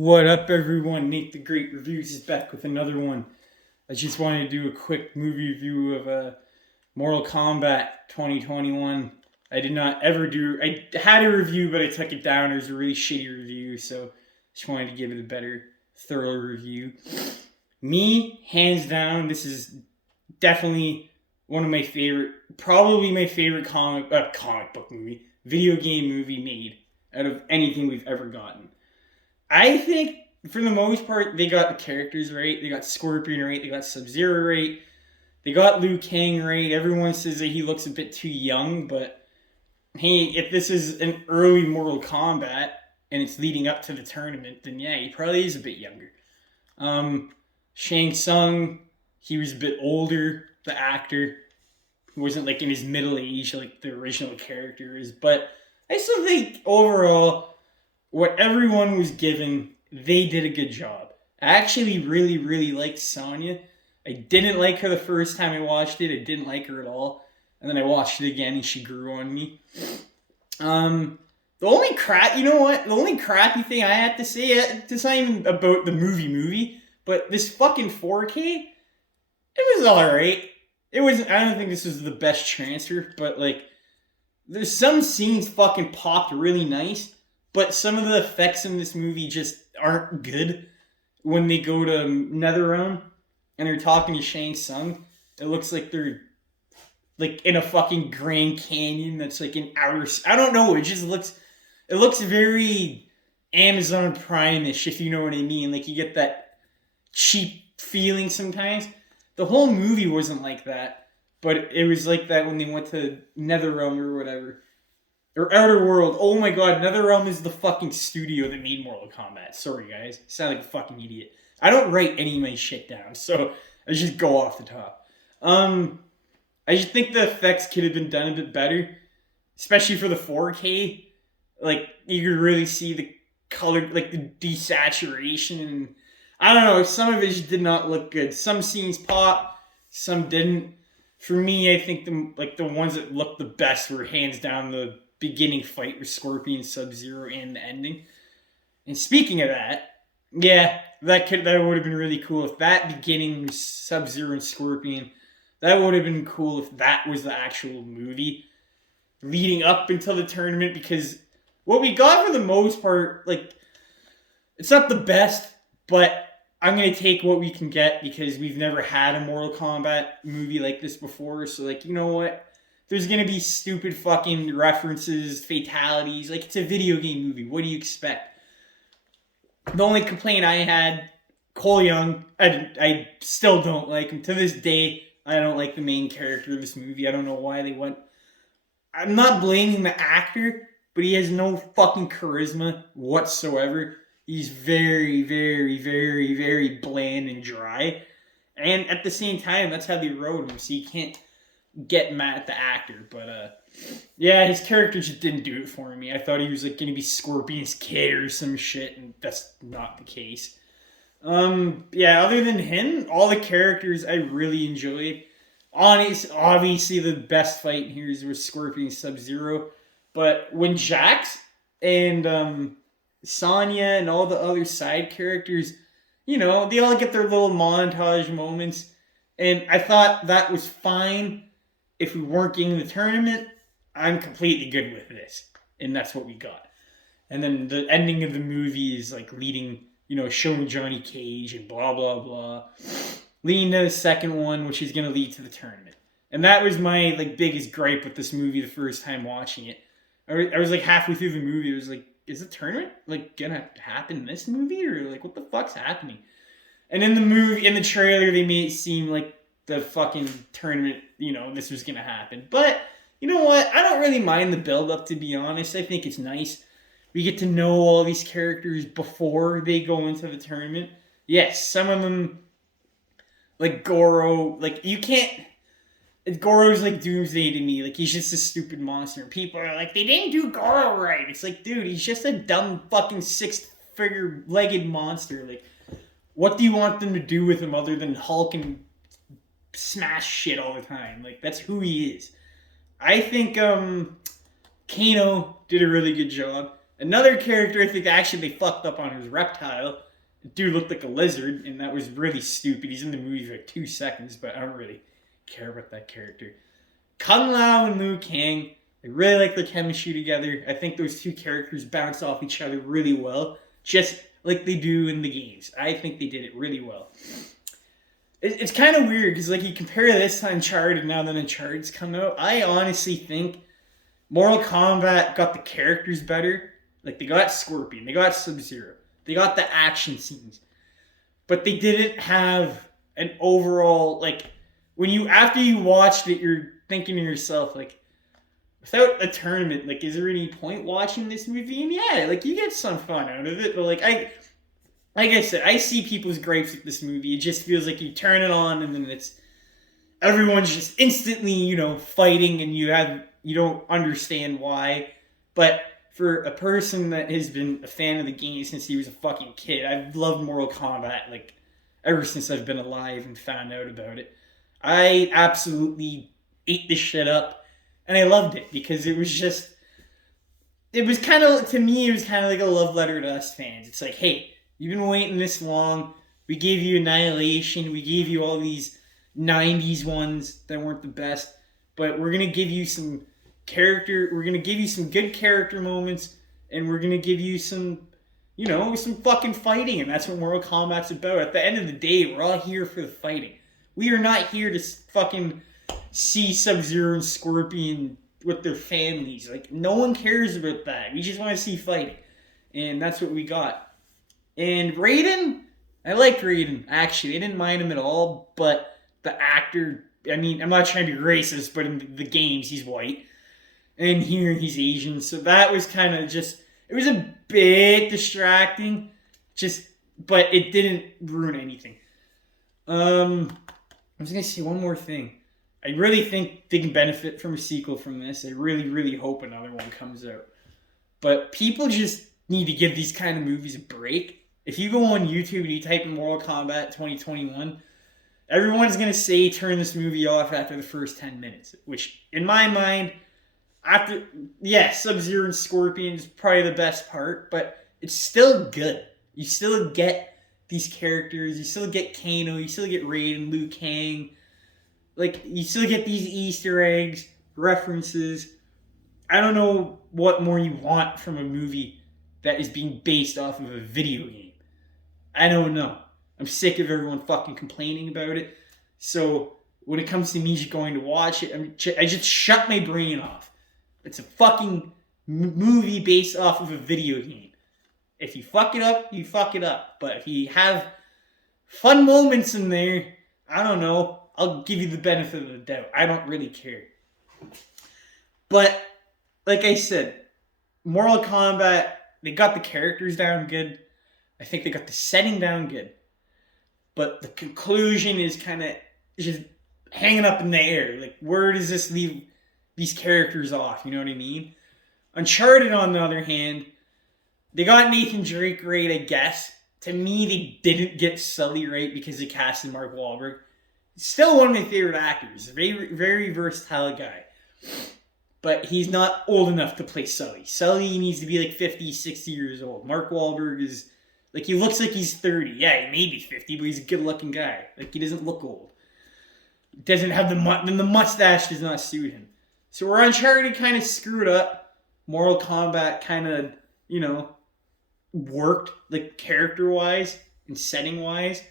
What up, everyone? Nate the Great Reviews is back with another one. I just wanted to do a quick movie review of Mortal Kombat 2021. I did not ever do. I had a review, but I took it down. It was a really shitty review, so just wanted to give it a better, thorough review. Me, hands down, this is definitely one of my favorite, probably my favorite comic book movie, video game movie made out of anything we've ever gotten. I think, for the most part, they got the characters right. They got Scorpion right. They got Sub-Zero right. They got Liu Kang right. Everyone says that he looks a bit too young, but hey, if this is an early Mortal Kombat and it's leading up to the tournament, then yeah, he probably is a bit younger. Shang Tsung, he was a bit older, the actor. He wasn't like in his middle age like the original character is, but I still think overall, what everyone was given, they did a good job. I actually really, really liked Sonya. I didn't like her the first time I watched it. I didn't like her at all. And then I watched it again and she grew on me. The only the only crappy thing I had to say, it's not even about the movie, but this fucking 4K, it was alright. It wasn't, I don't think this was the best transfer, but like, there's some scenes fucking popped really nice. But some of the effects in this movie just aren't good. When they go to NetherRealm and they're talking to Shang Tsung, it looks like they're like in a fucking Grand Canyon that's like in outer... I don't know, it looks very Amazon Prime-ish, if you know what I mean. Like, you get that cheap feeling sometimes. The whole movie wasn't like that, but it was like that when they went to NetherRealm or whatever. Or Outer World. Oh my god, NetherRealm is the fucking studio that made Mortal Kombat. Sorry, guys. I sound like a fucking idiot. I don't write any of my shit down, so I just go off the top. I just think the effects could have been done a bit better. Especially for the 4K. Like, you could really see the color, like the desaturation. And I don't know, some of it just did not look good. Some scenes pop, some didn't. For me, I think the ones that looked the best were hands down the beginning fight with Scorpion, Sub-Zero, and the ending. And speaking of that, yeah, that would have been really cool if that beginning was Sub-Zero and Scorpion. That would have been cool if that was the actual movie leading up until the tournament, because what we got for the most part, like, it's not the best, but I'm going to take what we can get because we've never had a Mortal Kombat movie like this before. So, like, you know what? There's going to be stupid fucking references, fatalities. Like, it's a video game movie. What do you expect? The only complaint I had, Cole Young, I still don't like him. To this day, I don't like the main character of this movie. I don't know why they went... I'm not blaming the actor, but he has no fucking charisma whatsoever. He's very, very, very, very bland and dry. And at the same time, that's how they wrote him, so you can't get mad at the actor. But, yeah, his character just didn't do it for me. I thought he was, like, gonna be Scorpion's kid or some shit, and that's not the case. Yeah, other than him, all the characters I really enjoyed. Obviously, the best fight in here is with Scorpion Sub-Zero. But when Jax and, Sonya and all the other side characters, you know, they all get their little montage moments. And I thought that was fine. If we weren't getting the tournament, I'm completely good with this. And that's what we got. And then the ending of the movie is like leading, you know, showing Johnny Cage and blah, blah, blah. Leading to the second one, which is going to lead to the tournament. And that was my, like, biggest gripe with this movie the first time watching it. I was like halfway through the movie, I was like, is the tournament, like, gonna happen in this movie? Or, like, what the fuck's happening? And in the trailer, they made it seem like the fucking tournament, you know, this was gonna happen. But, you know what? I don't really mind the build-up, to be honest. I think it's nice. We get to know all these characters before they go into the tournament. Yes, some of them, like Goro, like, you can't... Goro's like Doomsday to me. Like, he's just a stupid monster. People are like, they didn't do Goro right. It's like, dude, he's just a dumb fucking six-figure-legged monster. Like, what do you want them to do with him other than Hulk and smash shit all the time? Like, that's who he is. I think Kano did a really good job. Another character I think actually they fucked up on was Reptile. The dude looked like a lizard, and that was really stupid. He's in the movie for like 2 seconds, but I don't really care about that character. Kung Lao and Liu Kang, I really like their chemistry together. I think those two characters bounce off each other really well, just like they do in the games. I think they did it really well. It's kind of weird because like you compare this to Uncharted now that Uncharted's come out. I honestly think Mortal Kombat got the characters better. Like they got Scorpion, they got Sub-Zero, they got the action scenes, but they didn't have an overall like when you after you watched it, you're thinking to yourself like, without a tournament, like, is there any point watching this movie? And yeah, like you get some fun out of it, but like I said, I see people's gripes with this movie. It just feels like you turn it on and then it's everyone's just instantly, fighting and you don't understand why. But for a person that has been a fan of the game since he was a fucking kid, I've loved Mortal Kombat like ever since I've been alive and found out about it. I absolutely ate this shit up and I loved it because it was kind of, to me, it was kind of like a love letter to us fans. It's like, hey, you've been waiting this long. We gave you Annihilation. We gave you all these 90s ones that weren't the best. But we're going to give you some we're going to give you some good character moments. And we're going to give you some fucking fighting. And that's what Mortal Kombat's about. At the end of the day, we're all here for the fighting. We are not here to fucking see Sub-Zero and Scorpion with their families. Like, no one cares about that. We just want to see fighting. And that's what we got. And Raiden, I liked Raiden, actually. I didn't mind him at all, but the actor, I mean, I'm not trying to be racist, but in the games, he's white. And here, he's Asian. So that was kind of just, it was a bit distracting, but it didn't ruin anything. I was going to say one more thing. I really think they can benefit from a sequel from this. I really, really hope another one comes out. But people just need to give these kind of movies a break. If you go on YouTube and you type in Mortal Kombat 2021, everyone's going to say turn this movie off after the first 10 minutes. Which, in my mind, Sub-Zero and Scorpion is probably the best part, but it's still good. You still get these characters. You still get Kano. You still get Raiden, Liu Kang. Like, you still get these Easter eggs, references. I don't know what more you want from a movie that is being based off of a video game. I don't know. I'm sick of everyone fucking complaining about it. So, when it comes to me just going to watch it, I just shut my brain off. It's a fucking movie based off of a video game. If you fuck it up, you fuck it up. But if you have fun moments in there, I don't know. I'll give you the benefit of the doubt. I don't really care. But, like I said, Mortal Kombat, they got the characters down good. I think they got the setting down good. But the conclusion is kind of just hanging up in the air. Like, where does this leave these characters off? You know what I mean? Uncharted, on the other hand, they got Nathan Drake right, I guess. To me, they didn't get Sully right because they casted Mark Wahlberg. Still one of my favorite actors. Very, very versatile guy. But he's not old enough to play Sully. Sully needs to be like 50, 60 years old. Mark Wahlberg is, like, he looks like he's 30. Yeah, he may be 50, but he's a good-looking guy. Like, he doesn't look old. Doesn't have the mustache does not suit him. So where Uncharted kind of screwed up, Mortal Kombat kind of, worked, like, character-wise and setting-wise.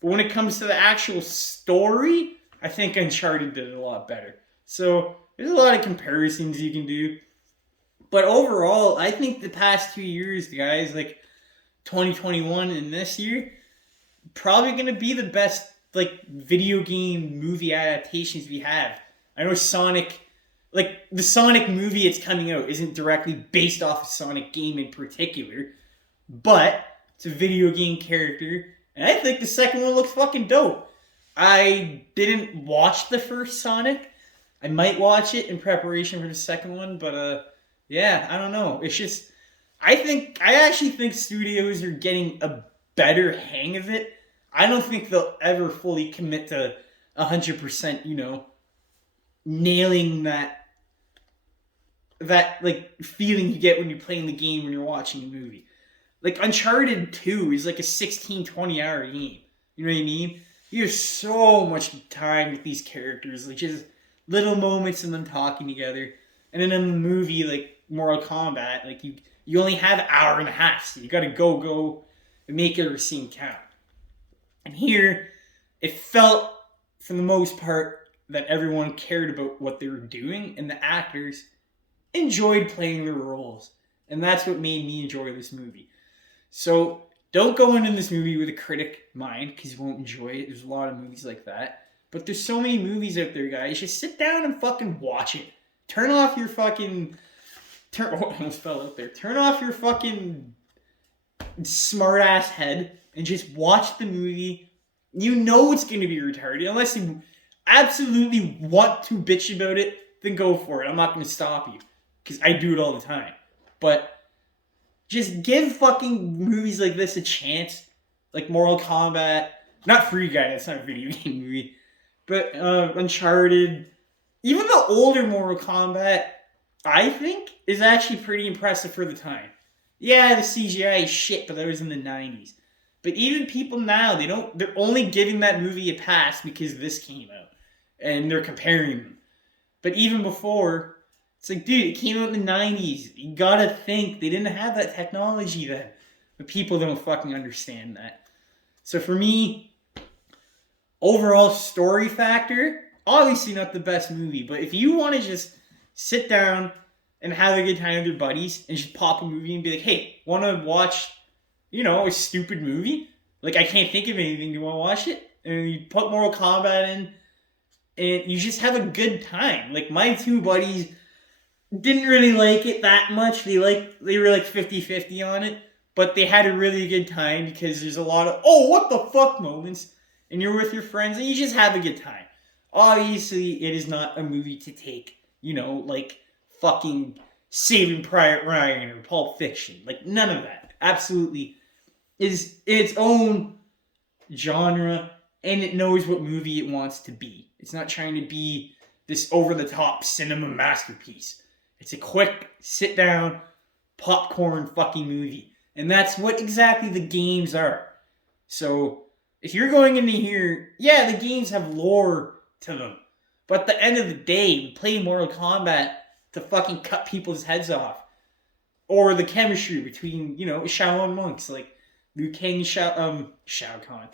But when it comes to the actual story, I think Uncharted did it a lot better. So there's a lot of comparisons you can do. But overall, I think the past 2 years, guys, like 2021 and this year, probably going to be the best like video game movie adaptations we have. I know Sonic, like the Sonic movie it's coming out isn't directly based off a Sonic game in particular, but it's a video game character. And I think the second one looks fucking dope. I didn't watch the first Sonic. I might watch it in preparation for the second one, but I don't know. It's just, I actually think studios are getting a better hang of it. I don't think they'll ever fully commit to 100%, nailing that that like feeling you get when you're playing the game when you're watching a movie. Like Uncharted 2 is like a 16, 20-hour game. You know what I mean? You have so much time with these characters, like just little moments of them talking together. And then in the movie, like Mortal Kombat, like you only have an hour and a half, so you gotta go and make every scene count. And here, it felt, for the most part, that everyone cared about what they were doing, and the actors enjoyed playing their roles. And that's what made me enjoy this movie. So, don't go into this movie with a critic mind, because you won't enjoy it. There's a lot of movies like that. But there's so many movies out there, guys. Just sit down and fucking watch it. Turn off your fucking... I almost fell out there. Turn off your fucking smart-ass head and just watch the movie. You know it's going to be retarded. Unless you absolutely want to bitch about it, then go for it. I'm not going to stop you. Because I do it all the time. But just give fucking movies like this a chance. Like Mortal Kombat. Not Free Guy, that's not a video game movie. But Uncharted. Even the older Mortal Kombat, I think, is actually pretty impressive for the time. Yeah, the CGI is shit, but that was in the 90s. But even people now, they're only giving that movie a pass because this came out. And they're comparing them. But even before, it's like, dude, it came out in the 90s. You gotta think, they didn't have that technology then. But people don't fucking understand that. So for me, overall story factor, obviously not the best movie. But if you want to just sit down and have a good time with your buddies and just pop a movie and be like, hey, want to watch, a stupid movie? Like, I can't think of anything. Do you want to watch it? And you put Mortal Kombat in, and you just have a good time. Like, my two buddies didn't really like it that much. They were like 50-50 on it, but they had a really good time because there's a lot of, oh, what the fuck moments, and you're with your friends, and you just have a good time. Obviously, it is not a movie to take, like fucking Saving Private Ryan or Pulp Fiction. Like, none of that. Absolutely. Is its own genre, and it knows what movie it wants to be. It's not trying to be this over-the-top cinema masterpiece. It's a quick, sit-down, popcorn fucking movie. And that's what exactly the games are. So, if you're going into here, yeah, the games have lore to them. But at the end of the day, we play Mortal Kombat to fucking cut people's heads off. Or the chemistry between, Shaolin monks, like Liu Kang, Shao Kahn.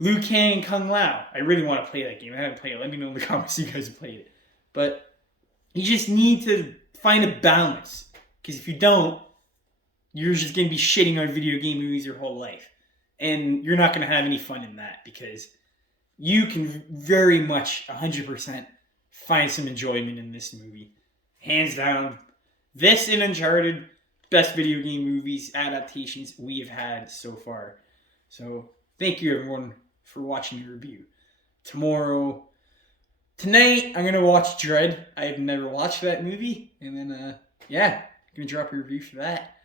Liu Kang and Kung Lao. I really want to play that game. I haven't played it. Let me know in the comments if you guys have played it. But you just need to find a balance. Because if you don't, you're just going to be shitting on video game movies your whole life. And you're not going to have any fun in that. Because you can very much, 100%, find some enjoyment in this movie. Hands down. This and Uncharted, best video game movies, adaptations we have had so far. So, thank you everyone for watching the review. Tonight, I'm going to watch Dread. I have never watched that movie. And then, I'm going to drop a review for that.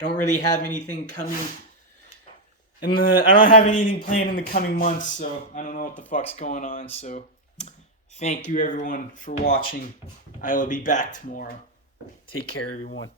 Don't really have anything coming. I don't have anything planned in the coming months, so I don't know what the fuck's going on. So, thank you everyone for watching. I will be back tomorrow. Take care, everyone.